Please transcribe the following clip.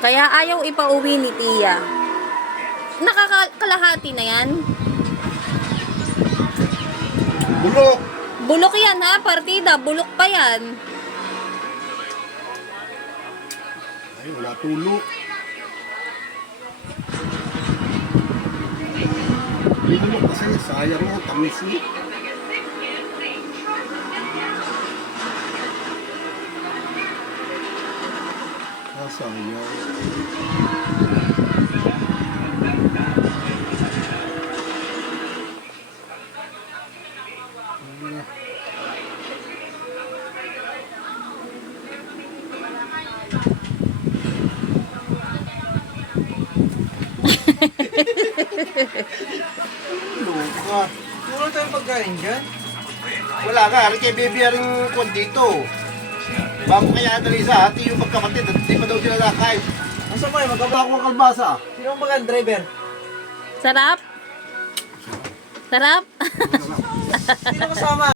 Kaya ayaw ipauwi ni Tia. Nakakalahati na yan. Bulok! Bulok yan ha, partida. Bulok pa yan. Ay, wala tulok. Bulok kasi, sayang na, tamis eh. Sayang. Luka. Puro tayo pagkain dyan. Wala ka, rin kay baby rin kung dito. Bago kaya dali sa hati yung magkapatid at di pa daw sila nakain. Asa mo yung Magkabako ang kalbasa. Sino ang bagan driver? Sarap? Sarap? Sino kasama?